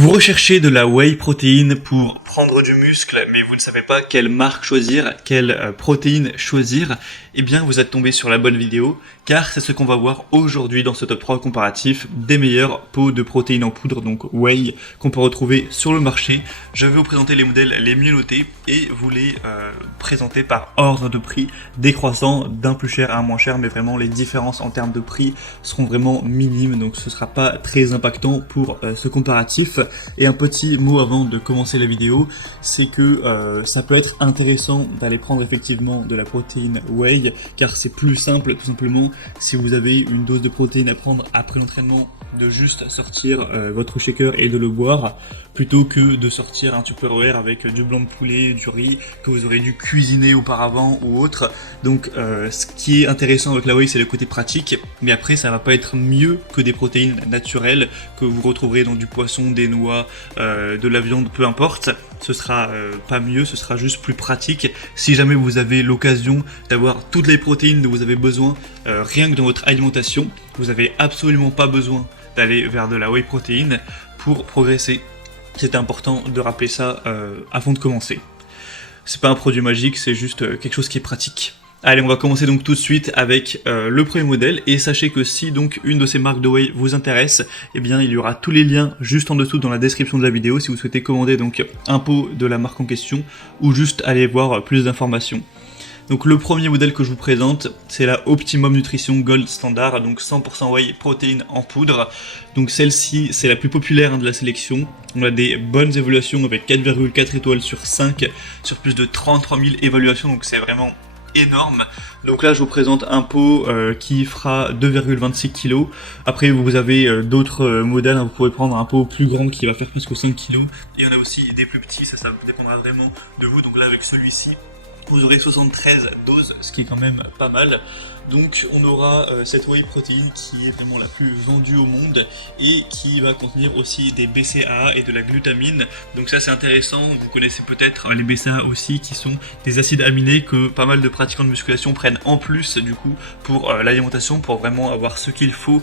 Vous recherchez de la whey protéine pour prendre du muscle, mais vous ne savez pas quelle marque choisir, quelle protéine choisir, eh bien vous êtes tombé sur la bonne vidéo, car c'est ce qu'on va voir aujourd'hui dans ce top 3 comparatif des meilleurs pots de protéines en poudre, donc whey, qu'on peut retrouver sur le marché. Je vais vous présenter les modèles les mieux notés et vous les présenter par ordre de prix décroissant d'un plus cher à un moins cher, mais vraiment les différences en termes de prix seront vraiment minimes, donc ce ne sera pas très impactant pour ce comparatif. Et un petit mot avant de commencer la vidéo, c'est que ça peut être intéressant d'aller prendre effectivement de la protéine whey, car c'est plus simple tout simplement si vous avez une dose de protéine à prendre après l'entraînement, de juste sortir votre shaker et de le boire, plutôt que de sortir un Tupperware avec du blanc de poulet, du riz que vous aurez dû cuisiner auparavant ou autre. Donc ce qui est intéressant avec la whey, c'est le côté pratique, mais après ça va pas être mieux que des protéines naturelles que vous retrouverez dans du poisson, des noix, de la viande, peu importe. Ce sera pas mieux, ce sera juste plus pratique. Si jamais vous avez l'occasion d'avoir toutes les protéines dont vous avez besoin rien que dans votre alimentation, vous n'avez absolument pas besoin d'aller vers de la whey protéine pour progresser. C'est important de rappeler ça avant de commencer. C'est pas un produit magique, c'est juste quelque chose qui est pratique. Allez, on va commencer donc tout de suite avec le premier modèle, et sachez que si donc une de ces marques de whey vous intéresse, eh bien il y aura tous les liens juste en dessous dans la description de la vidéo si vous souhaitez commander donc un pot de la marque en question ou juste aller voir plus d'informations. Donc le premier modèle que je vous présente, c'est la Optimum Nutrition Gold Standard, donc 100% whey protéine en poudre. Donc celle-ci, c'est la plus populaire de la sélection. On a des bonnes évaluations avec 4,4 étoiles sur 5, sur plus de 33 000 évaluations, donc c'est vraiment énorme. Donc là je vous présente un pot qui fera 2,26 kg. Après vous avez d'autres modèles, hein. Vous pourrez prendre un pot plus grand qui va faire presque 5 kg. Et on a aussi des plus petits, ça dépendra vraiment de vous. Donc là avec celui-ci, vous aurez 73 doses, ce qui est quand même pas mal. Donc on aura cette whey protéine qui est vraiment la plus vendue au monde et qui va contenir aussi des BCAA et de la glutamine. Donc ça c'est intéressant, vous connaissez peut-être les BCAA aussi, qui sont des acides aminés que pas mal de pratiquants de musculation prennent en plus du coup pour l'alimentation, pour vraiment avoir ce qu'il faut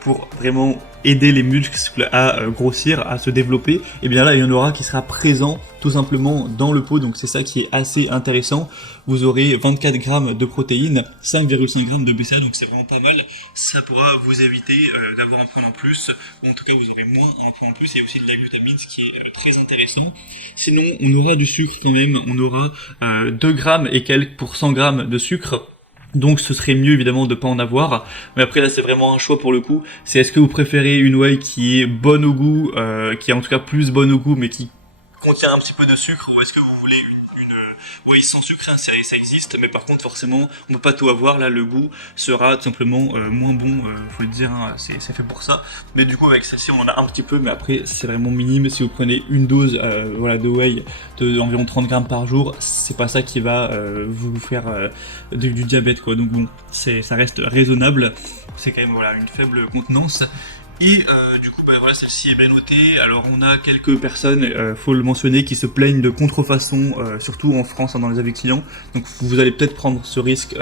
pour vraiment aider les muscles à grossir, à se développer. Et bien là il y en aura qui sera présent tout simplement dans le pot, donc c'est ça qui est assez intéressant. Vous aurez 24 grammes de protéines, 5,5 grammes de BCAA, donc c'est vraiment pas mal. Ça pourra vous éviter d'avoir un point en plus, ou en tout cas vous aurez moins un point en plus, et aussi de la glutamine, ce qui est très intéressant. Sinon on aura du sucre quand même, on aura 2 grammes et quelques pour 100 grammes de sucre. Donc ce serait mieux évidemment de ne pas en avoir, mais après là c'est vraiment un choix pour le coup. C'est est-ce que vous préférez une whey qui est bonne au goût, qui est en tout cas plus bonne au goût, mais qui contient un petit peu de sucre, ou est-ce que vous voulez une whey sans sucre, hein, ça existe, mais par contre forcément on peut pas tout avoir. Là le goût sera tout simplement moins bon, faut le dire, hein, c'est fait pour ça. Mais du coup avec celle-ci on en a un petit peu, mais après c'est vraiment minime. Si vous prenez une dose voilà, de whey d'environ 30 grammes par jour, c'est pas ça qui va vous faire du diabète quoi. Donc bon, ça reste raisonnable, c'est quand même voilà, une faible contenance. Et du coup voilà, celle-ci est bien notée. Alors on a quelques personnes, faut le mentionner, qui se plaignent de contrefaçon, surtout en France, hein, dans les avis clients. Donc vous allez peut-être prendre ce risque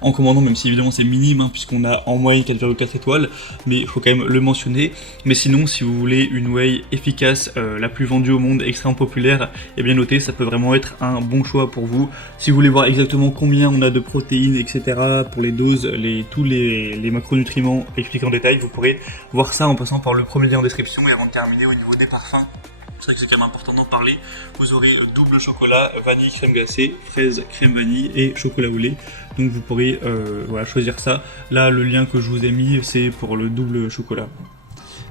en commandant, même si évidemment c'est minime, hein, puisqu'on a en moyenne 4,4 étoiles, mais il faut quand même le mentionner. Mais sinon si vous voulez une whey efficace, la plus vendue au monde, extrêmement populaire et bien notée, ça peut vraiment être un bon choix pour vous. Si vous voulez voir exactement combien on a de protéines, etc., pour les doses, tous les macronutriments expliqués en détail, vous pourrez voir ça en passant par le premier lien en description. Et avant de terminer, au niveau des parfums, c'est vrai que c'est quand même important d'en parler. Vous aurez double chocolat, vanille, crème glacée, fraise, crème vanille et chocolat au lait. Donc vous pourrez voilà, choisir ça. Là le lien que je vous ai mis, c'est pour le double chocolat.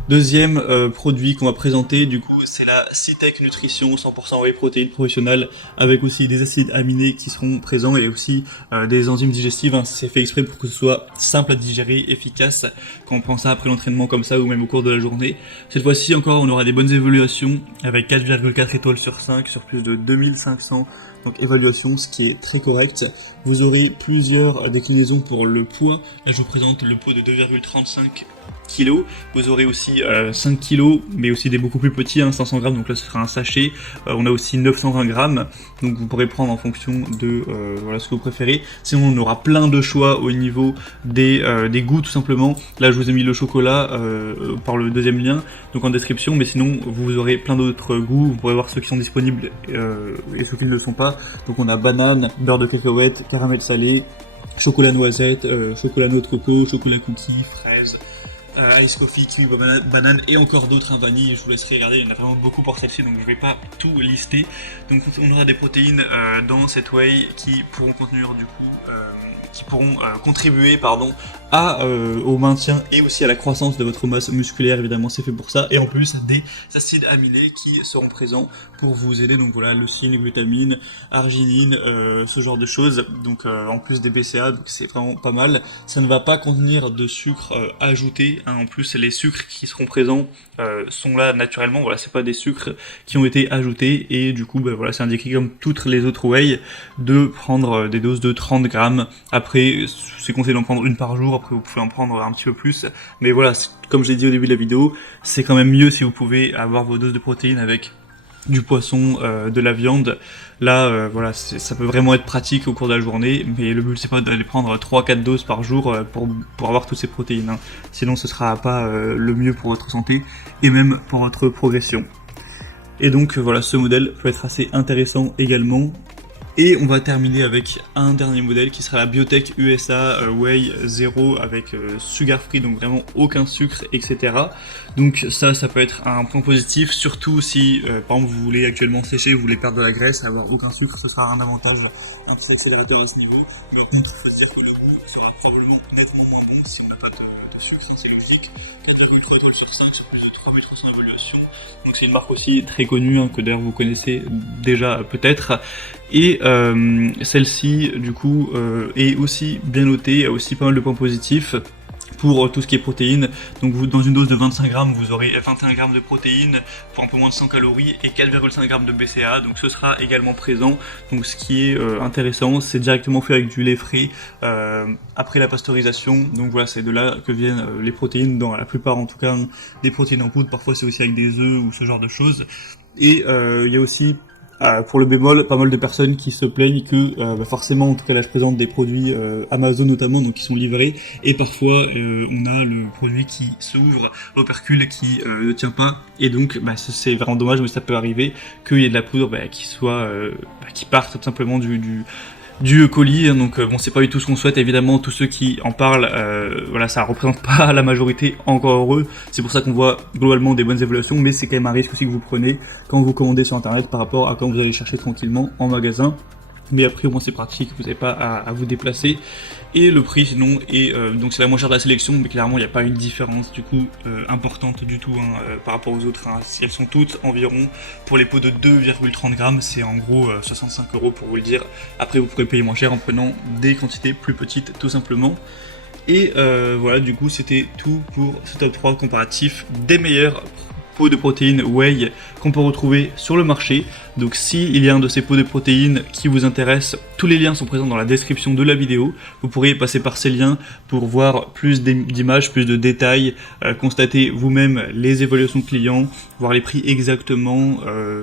Deuxième produit qu'on va présenter, du coup, c'est la Cytec Nutrition 100% whey protéine professionnelle, avec aussi des acides aminés qui seront présents et aussi des enzymes digestives, hein. C'est fait exprès pour que ce soit simple à digérer, efficace, quand on prend ça après l'entraînement comme ça ou même au cours de la journée. Cette fois-ci encore, on aura des bonnes évaluations avec 4,4 étoiles sur 5 sur plus de 2500 donc évaluation, ce qui est très correct. Vous aurez plusieurs déclinaisons pour le poids. Là je vous présente le pot de 2,35 kg. Vous aurez aussi 5 kg, mais aussi des beaucoup plus petits, hein, 500 grammes, donc là ce sera un sachet. On a aussi 920 grammes, donc vous pourrez prendre en fonction de voilà, ce que vous préférez. Sinon on aura plein de choix au niveau des goûts tout simplement. Là je vous ai mis le chocolat par le deuxième lien, donc en description, mais sinon vous aurez plein d'autres goûts, vous pourrez voir ceux qui sont disponibles et ceux qui ne le sont pas. Donc on a banane, beurre de cacahuète, caramel salé, chocolat noisette, chocolat noix de coco, chocolat cookie, fraise, ice coffee, kiwi, banane et encore d'autres, hein, vanille. Je vous laisserai regarder, il y en a vraiment beaucoup pour celle-ci, donc je ne vais pas tout lister. Donc on aura des protéines dans cette whey qui pourront contenir du coup contribuer au maintien et aussi à la croissance de votre masse musculaire, évidemment c'est fait pour ça, et en plus des acides aminés qui seront présents pour vous aider, donc voilà, leucine, glutamine, arginine, ce genre de choses, donc en plus des BCA, donc c'est vraiment pas mal. Ça ne va pas contenir de sucre ajouté, hein, en plus les sucres qui seront présents sont là naturellement, voilà, c'est pas des sucres qui ont été ajoutés, et du coup voilà, c'est indiqué comme toutes les autres whey de prendre des doses de 30 grammes. Après, c'est conseillé d'en prendre une par jour, après vous pouvez en prendre un petit peu plus, mais voilà, comme je l'ai dit au début de la vidéo, c'est quand même mieux si vous pouvez avoir vos doses de protéines avec du poisson, de la viande. Là, voilà, ça peut vraiment être pratique au cours de la journée, mais le but c'est pas d'aller prendre 3-4 doses par jour pour avoir toutes ces protéines, hein. Sinon ce sera pas le mieux pour votre santé, et même pour votre progression. Et donc voilà, ce modèle peut être assez intéressant également. Et on va terminer avec un dernier modèle qui sera la Biotech USA Whey 0 avec sugar free, donc vraiment aucun sucre, etc. Donc ça peut être un point positif, surtout si par exemple vous voulez actuellement sécher, vous voulez perdre de la graisse, avoir aucun sucre, ce sera un avantage, un petit accélérateur à ce niveau. Mais par contre, il faut se dire que le goût sera probablement nettement moins bon si on n'a pas de sucre, c'est logique. 4,3 étoiles sur 5 sur plus de 3300 évaluations. Donc c'est une marque aussi très connue, hein, que d'ailleurs vous connaissez déjà peut-être. Et celle-ci du coup est aussi bien notée, a aussi pas mal de points positifs pour tout ce qui est protéines. Donc vous, dans une dose de 25 grammes, vous aurez 21 grammes de protéines pour un peu moins de 100 calories et 4,5 grammes de BCA, donc ce sera également présent. Donc ce qui est intéressant, c'est directement fait avec du lait frais après la pasteurisation. Donc voilà, c'est de là que viennent les protéines, dans la plupart en tout cas, des protéines en poudre. Parfois c'est aussi avec des œufs ou ce genre de choses. Et il y a aussi pour le bémol, pas mal de personnes qui se plaignent que forcément, en tout cas là je présente des produits Amazon notamment, donc qui sont livrés, et parfois on a le produit qui s'ouvre, l'opercule qui ne tient pas, et donc c'est vraiment dommage, mais ça peut arriver qu'il y ait de la poudre qui parte tout simplement du colis, hein. Donc bon, c'est pas du tout ce qu'on souhaite, évidemment. Tous ceux qui en parlent, voilà, ça représente pas la majorité, encore heureux. C'est pour ça qu'on voit globalement des bonnes évaluations, mais c'est quand même un risque aussi que vous prenez quand vous commandez sur internet par rapport à quand vous allez chercher tranquillement en magasin. Mais après au moins c'est pratique, vous n'avez pas à vous déplacer. Et le prix sinon est donc c'est la moins chère de la sélection, mais clairement il n'y a pas une différence du coup importante du tout, hein, par rapport aux autres, hein. Si elles sont toutes environ, pour les pots de 2,30 grammes, c'est en gros 65 € pour vous le dire. Après vous pourrez payer moins cher en prenant des quantités plus petites tout simplement. Et voilà, du coup c'était tout pour ce top 3 comparatif des meilleurs pots de protéines whey qu'on peut retrouver sur le marché. Donc si il y a un de ces pots de protéines qui vous intéresse, tous les liens sont présents dans la description de la vidéo. Vous pourrez passer par ces liens pour voir plus d'images, plus de détails, constater vous-même les évaluations clients, voir les prix exactement,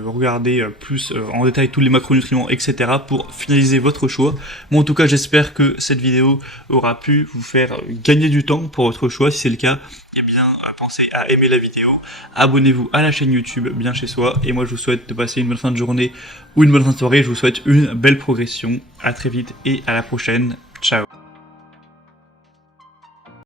regarder plus en détail tous les macronutriments, etc. pour finaliser votre choix. Moi en tout cas j'espère que cette vidéo aura pu vous faire gagner du temps pour votre choix. Si c'est le cas, eh bien pensez à aimer la vidéo, abonnez-vous à la chaîne YouTube Bien Chez Soi, et moi je vous souhaite de passer une bonne fin de journée ou une bonne fin de soirée. Je vous souhaite une belle progression. À très vite et à la prochaine. Ciao.